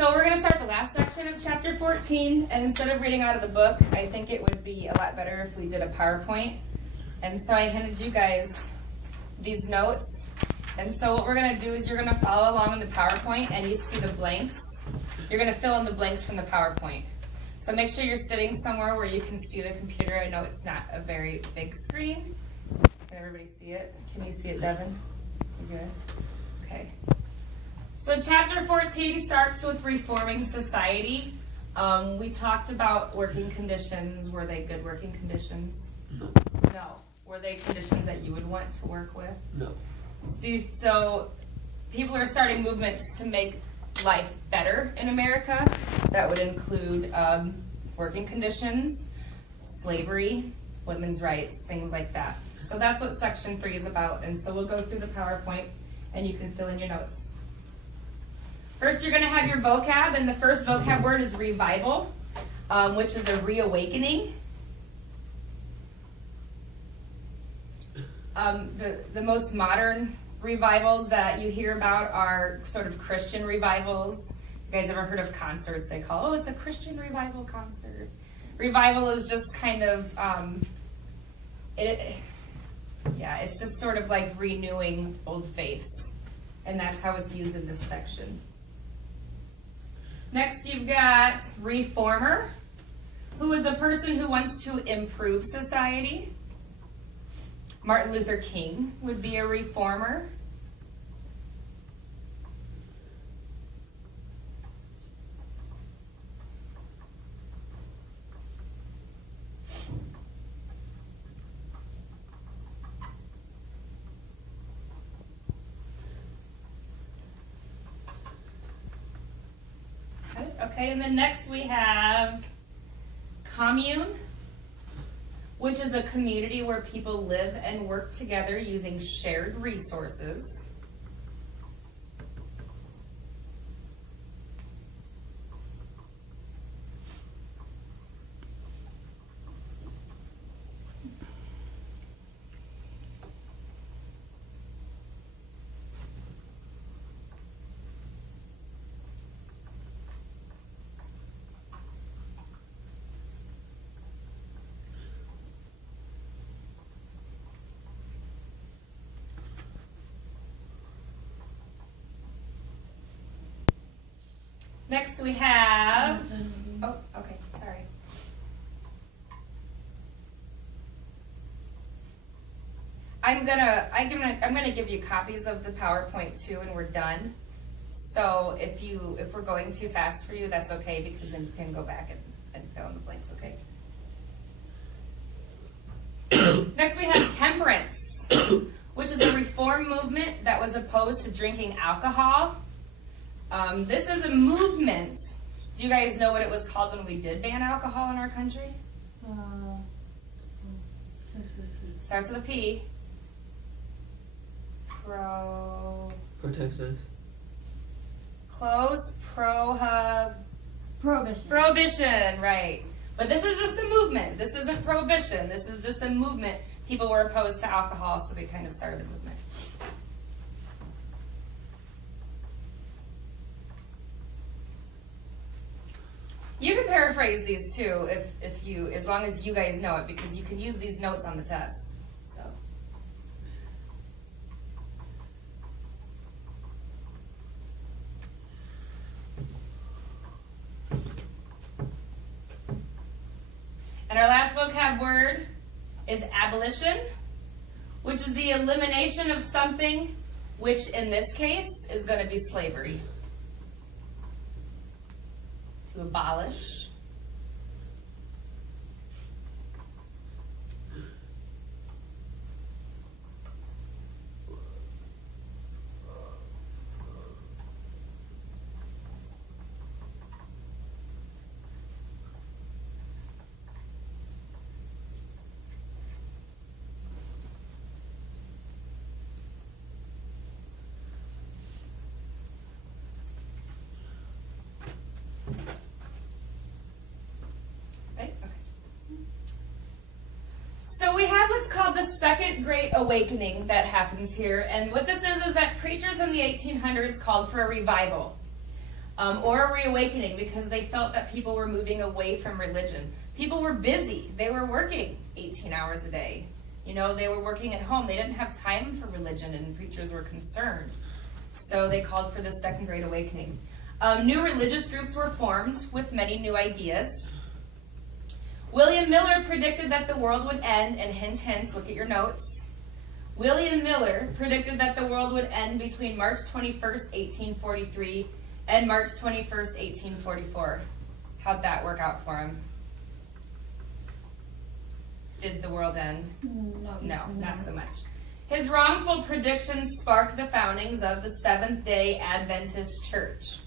So we're going to start the last section of chapter 14, and instead of reading out of the book, I think it would be a lot better if we did a PowerPoint. And so I handed you guys these notes. And so what we're going to do is you're going to follow along in the PowerPoint, and you see the blanks. You're going to fill in the blanks from the PowerPoint. So make sure you're sitting somewhere where you can see the computer. I know it's not a very big screen. Can everybody see it? Can you see it, Devin? You good? Okay. So chapter 14 starts with reforming society. We talked about working conditions. Were they good working conditions? No. No. Were they conditions that you would want to work with? No. So people are starting movements to make life better in America. That would include working conditions, slavery, women's rights, things like that. So that's what section 3 is about. And so we'll go through the PowerPoint and you can fill in your notes. First, you're going to have your vocab, and the first vocab word is revival, which is a reawakening. The most modern revivals that you hear about are sort of Christian revivals. You guys ever heard of concerts they call, it's a Christian revival concert. Revival is just kind of, it's just sort of like renewing old faiths. And that's how it's used in this section. Next, you've got reformer, who is a person who wants to improve society. Martin Luther King would be a reformer. Okay, and then next we have commune, which is a community where people live and work together using shared resources. Next we have, okay, sorry. I'm gonna give you copies of the PowerPoint too, and we're done. So if we're going too fast for you, that's okay, because then you can go back and fill in the blanks, okay? Next we have temperance, which is a reform movement that was opposed to drinking alcohol. This is a movement. Do you guys know what it was called when we did ban alcohol in our country? Starts with a P. Protesters. Close. Prohibition. Prohibition, right. But this is just a movement. This isn't prohibition. This is just a movement. People were opposed to alcohol, so they kind of started a movement. You can paraphrase these too, as long as you guys know it, because you can use these notes on the test. So. And our last vocab word is abolition, which is the elimination of something, which in this case is going to be slavery. To abolish. So we have what's called the Second Great Awakening that happens here. And what this is that preachers in the 1800s called for a revival. or a reawakening because they felt that people were moving away from religion. People were busy. They were working 18 hours a day. You know, they were working at home. They didn't have time for religion, and preachers were concerned. So they called for this Second Great Awakening. New religious groups were formed with many new ideas. William Miller predicted that the world would end, and hint, hint, look at your notes. William Miller predicted that the world would end between March 21st, 1843 and March 21st, 1844. How'd that work out for him? Did the world end? No, not so much. His wrongful predictions sparked the foundings of the Seventh-day Adventist Church.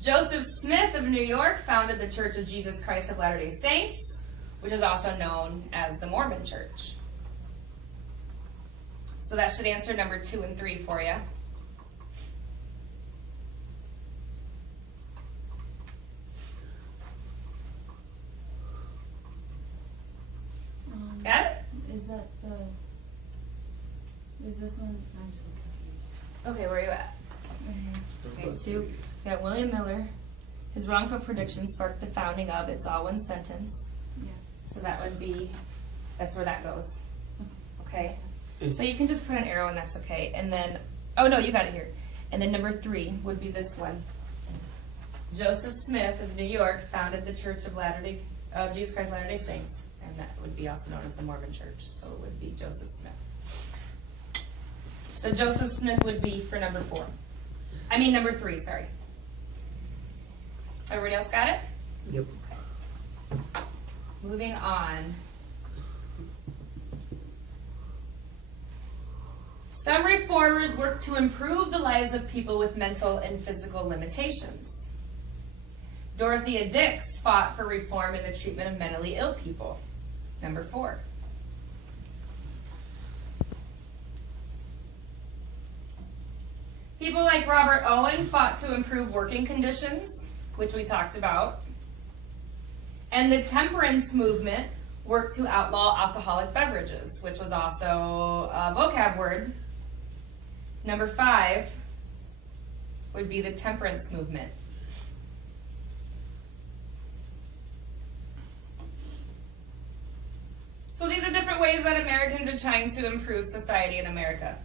Joseph Smith of New York founded the Church of Jesus Christ of Latter-day Saints, which is also known as the Mormon Church. So that should answer number 2 and 3 for you. Got it? Is this one? I'm so confused. Okay, where are you at? Okay, 2. We got William Miller. His wrongful prediction sparked the founding of. It's all one sentence. Yeah. So that would be, that's where that goes. Okay? So you can just put an arrow and that's okay. And then, oh no, you got it here. And then number 3 would be this one. Joseph Smith of New York founded the Church of Jesus Christ of Latter-day Saints. And that would be also known as the Mormon Church. So it would be Joseph Smith. So Joseph Smith would be for number 4. I mean number 3, sorry. Everybody else got it? Yep. Okay. Moving on. Some reformers worked to improve the lives of people with mental and physical limitations. Dorothea Dix fought for reform in the treatment of mentally ill people. Number 4. People like Robert Owen fought to improve working conditions, which we talked about. And the temperance movement worked to outlaw alcoholic beverages, which was also a vocab word. Number 5 would be the temperance movement. So these are different ways that Americans are trying to improve society in America.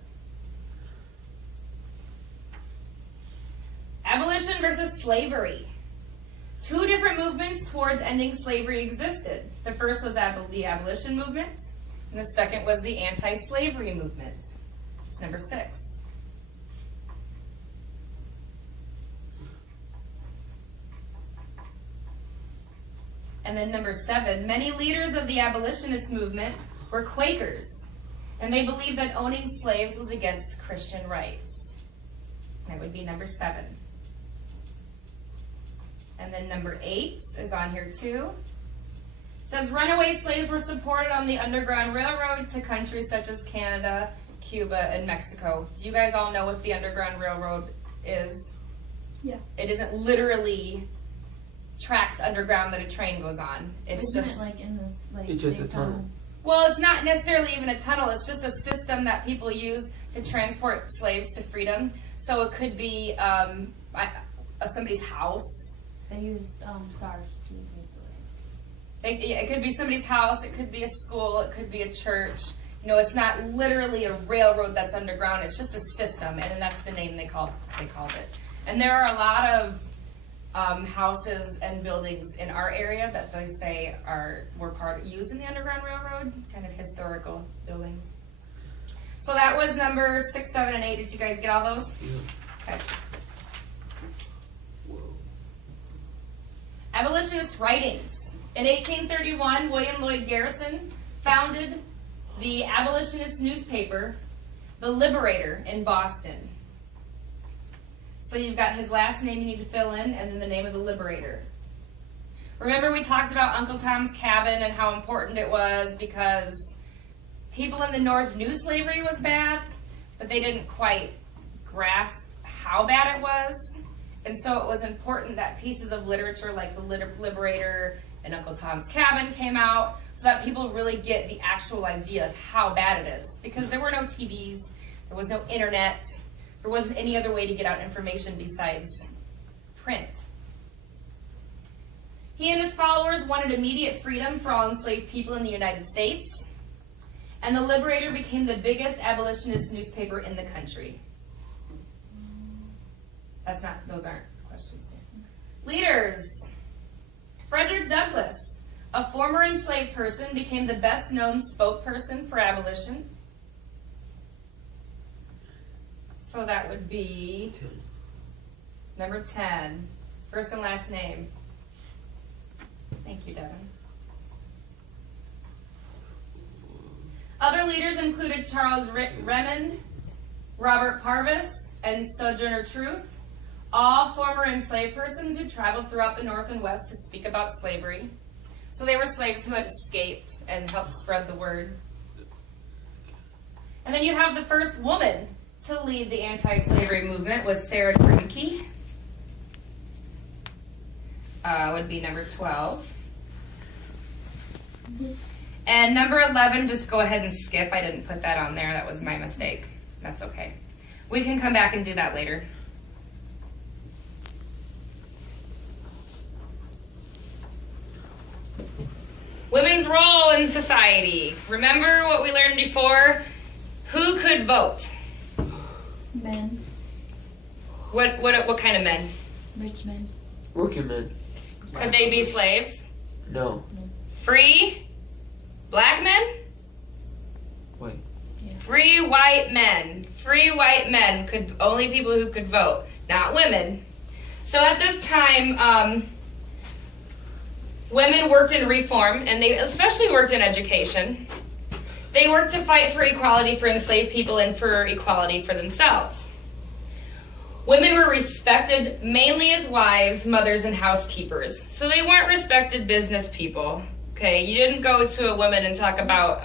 Abolition versus slavery. 2 different movements towards ending slavery existed. The first was the abolition movement, and the second was the anti-slavery movement. It's number 6. And then number 7, many leaders of the abolitionist movement were Quakers, and they believed that owning slaves was against Christian rights. That would be number 7. And then number 8 is on here too. It says runaway slaves were supported on the Underground Railroad to countries such as Canada, Cuba, and Mexico. Do you guys all know what the Underground Railroad is? Yeah. It isn't literally tracks underground that a train goes on. It's Isn't just it like in this like It's just they a tunnel. found- well, it's not necessarily even a tunnel. It's just a system that people use to transport slaves to freedom. So it could be somebody's house. They used stars to make It could be somebody's house. It could be a school. It could be a church. You know, it's not literally a railroad that's underground. It's just a system, and then that's the name they called it. And there are a lot of houses and buildings in our area that they say were used in the Underground Railroad, kind of historical buildings. So that was number 6, 7, and 8. Did you guys get all those? Yeah. Okay. Abolitionist writings. In 1831, William Lloyd Garrison founded the abolitionist newspaper, The Liberator, in Boston. So you've got his last name you need to fill in, and then the name of the Liberator. Remember we talked about Uncle Tom's Cabin and how important it was because people in the North knew slavery was bad, but they didn't quite grasp how bad it was. And so it was important that pieces of literature like The Liberator and Uncle Tom's Cabin came out so that people really get the actual idea of how bad it is. Because there were no TVs, there was no internet, There wasn't any other way to get out information besides print. He and his followers wanted immediate freedom for all enslaved people in the United States, and the Liberator became the biggest abolitionist newspaper in the country. Those aren't questions here. Leaders. Frederick Douglass, a former enslaved person, became the best known spokesperson for abolition. So that would be number 10, first and last name. Thank you, Devin. Other leaders included Charles Remond, Robert Parvis, and Sojourner Truth, all former enslaved persons who traveled throughout the North and West to speak about slavery. So they were slaves who had escaped and helped spread the word. And then you have the first woman to lead the anti-slavery movement was Sarah Grimke. Would be number 12. And number 11, just go ahead and skip. I didn't put that on there. That was my mistake. That's okay. We can come back and do that later. Women's role in society. Remember what we learned before? Who could vote? Men. What kind of men? Rich men. Working men. Could they be slaves? No. Free black men? Wait. Yeah. Free white men. Free white men could only people who could vote, not women. So at this time, women worked in reform, and they especially worked in education. They worked to fight for equality for enslaved people and for equality for themselves. Women were respected mainly as wives, mothers, and housekeepers. So they weren't respected business people. Okay, you didn't go to a woman and talk about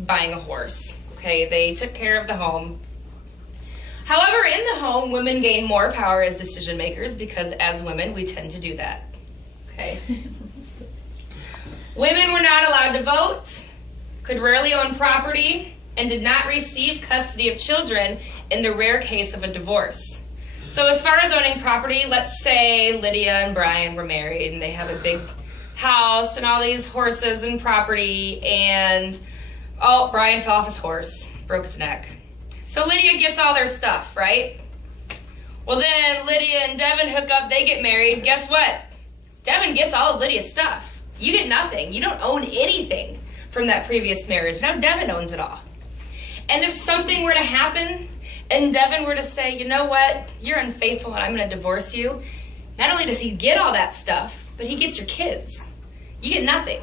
buying a horse. Okay, they took care of the home. However, in the home, women gained more power as decision makers because as women, we tend to do that. Okay. Women were not allowed to vote, could rarely own property, and did not receive custody of children in the rare case of a divorce. So as far as owning property, let's say Lydia and Brian were married and they have a big house and all these horses and property, and Brian fell off his horse, broke his neck. So Lydia gets all their stuff, right? Well then Lydia and Devin hook up, they get married. Guess what? Devin gets all of Lydia's stuff. You get nothing. You don't own anything from that previous marriage. Now Devin owns it all. And if something were to happen and Devin were to say, you know what, you're unfaithful and I'm going to divorce you, not only does he get all that stuff, but he gets your kids. You get nothing.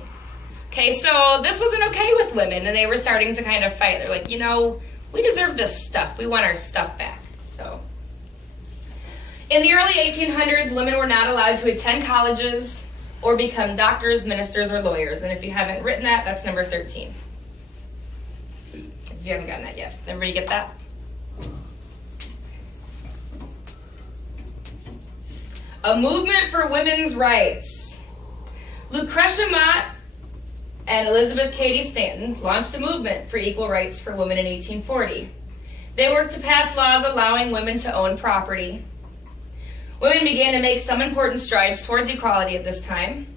Okay, so this wasn't okay with women, and they were starting to kind of fight. They're like, you know, we deserve this stuff. We want our stuff back. So in the early 1800s, women were not allowed to attend colleges or become doctors, ministers, or lawyers. And if you haven't written that, that's number 13. If you haven't gotten that yet. Everybody get that? A movement for women's rights. Lucretia Mott and Elizabeth Cady Stanton launched a movement for equal rights for women in 1840. They worked to pass laws allowing women to own property. Women began to make some important strides towards equality at this time.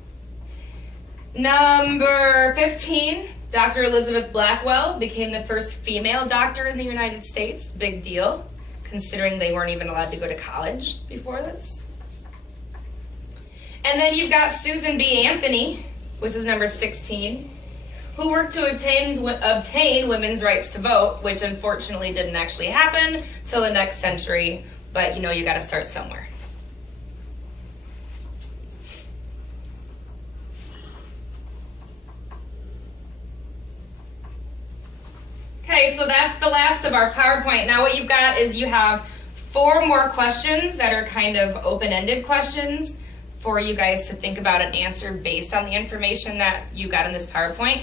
Number 15, Dr. Elizabeth Blackwell became the first female doctor in the United States. Big deal, considering they weren't even allowed to go to college before this. And then you've got Susan B. Anthony, which is number 16, who worked to obtain women's rights to vote, which unfortunately didn't actually happen till the next century, but you know you got to start somewhere. Okay, so that's the last of our PowerPoint. Now what you've got is you have 4 more questions that are kind of open-ended questions for you guys to think about an answer based on the information that you got in this PowerPoint.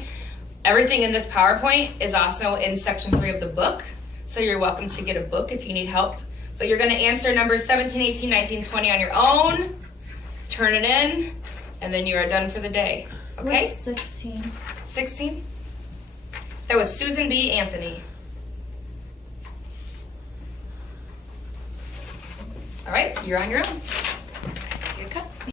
Everything in this PowerPoint is also in section 3 of the book, so you're welcome to get a book if you need help. But you're going to answer numbers 17, 18, 19, 20 on your own, turn it in, and then you are done for the day. Okay? What's 16? 16? That was Susan B. Anthony. you're on your own.